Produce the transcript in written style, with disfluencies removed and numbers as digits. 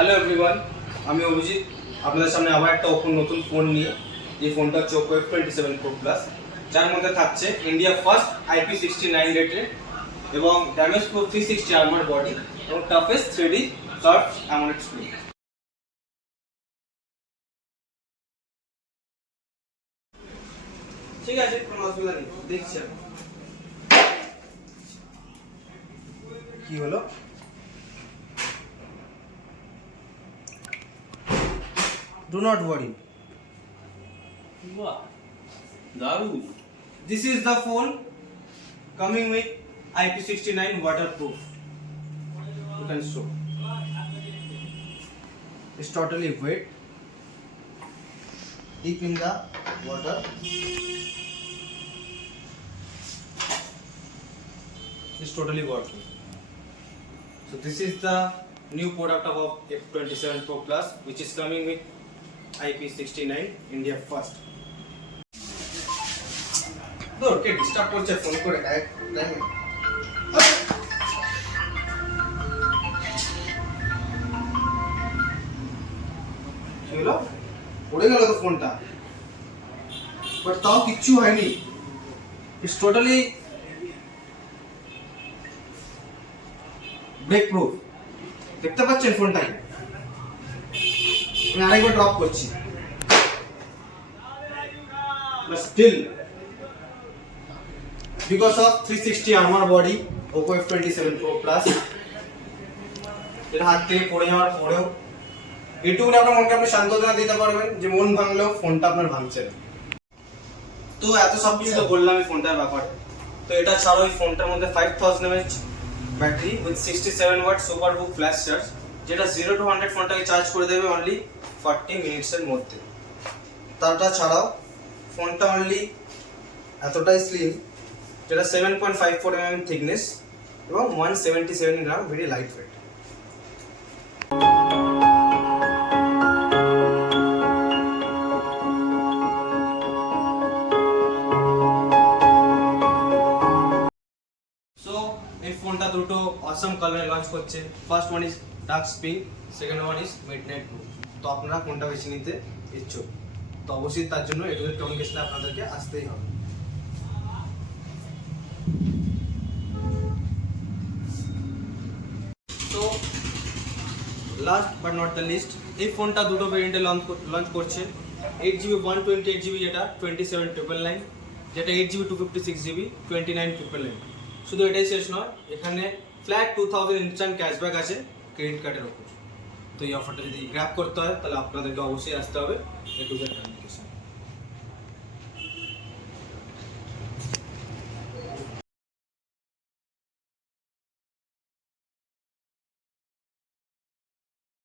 Hello everyone, আমি অভিজিৎ আপনাদের সামনে আবার একটা নতুন ফোন নিয়ে। এই ফোনটা হচ্ছে Oppo F27 Pro Plus, যার মধ্যে থাকছে ইন্ডিয়া ফার্স্ট IP69 রেটেড এবং ড্যামেজ প্রুফ 360 আর্মার বডি এবং toughest 3D curve AMOLED screen. ঠিক আছে, কোনো অসুবিধা নেই, দেখছি আমি কি হলো। Do not worry. Wow, দারুণ। This is the phone coming with IP69 waterproof. You can show. It's totally wet. Deep in the water. It's totally working. So this is the new product of F27 Pro Plus, which is coming with IP69 India first. দূর কে ডিস্টার্ব করছে ফোন করে ডাইরেক্ট টাইমে। কি হলো? পড়ে গেল তো ফোনটা, বাট তাও কিচ্ছু হয়নি। It's totally break proof. দেখতে পাচ্ছেন ফোনটাকে? আমি আরেকবার ড্রপ করছি, but still because of 360 armor body Oppo F27 Pro Plus, এটা হাত থেকে পড়ে যাওয়ার পরেও এটুকু আপনার মনকে আপনি শান্তনা দিতে পারবেন যে মন ভাঙলেও ফোনটা আপনার ভাঙছে না। তো এত সব কিছু তো বললাম এই ফোনটার ব্যাপারে। তো এটা ছাড়াও এই ফোনটার মধ্যে 5000 mAh battery with 67 watt super বুক ফ্ল্যাশ চার্জ, যেটা 0 to 100 ফোনটাকে চার্জ করে দেবে অনলি 40 মিনিটসের মধ্যে। তারটা ছাড়াও ফোনটা অনলি এতটাই স্লিম, যেটা 7.54 mm থিকনেস এবং 177 গ্রাম, ভেরি লাইট ওয়েট। সো এই ফোনটা দুটো অসম কালারে লঞ্চ করছে। First one is dark pink, second one is midnight blue. তো আপনারা কোনটা বেছে নিতে ইচ্ছুক, তো অবশ্যই তার জন্য এটুকু কমিউনিকেশনে আপনাদেরকে আসতেই হবে। তো last but not the least, এই ফোনটা দুটো ভেরিয়েন্টে লঞ্চ করছে। 8GB 128GB যেটা 27999, যেটা 8GB 256GB 29999। শুধু এটাই শেষ নয়, এখানে ফ্ল্যাট 2000 ইনস্ট্যান্ট ক্যাশব্যাক আছে ক্রেডিট কার্ডের ওপর। তো এই অফারটা যদি গ্র্যাব করতে হয় তাহলে আপনাদেরকে অবশ্যই আসতে হবে এটুকু কমিউনিকেশন।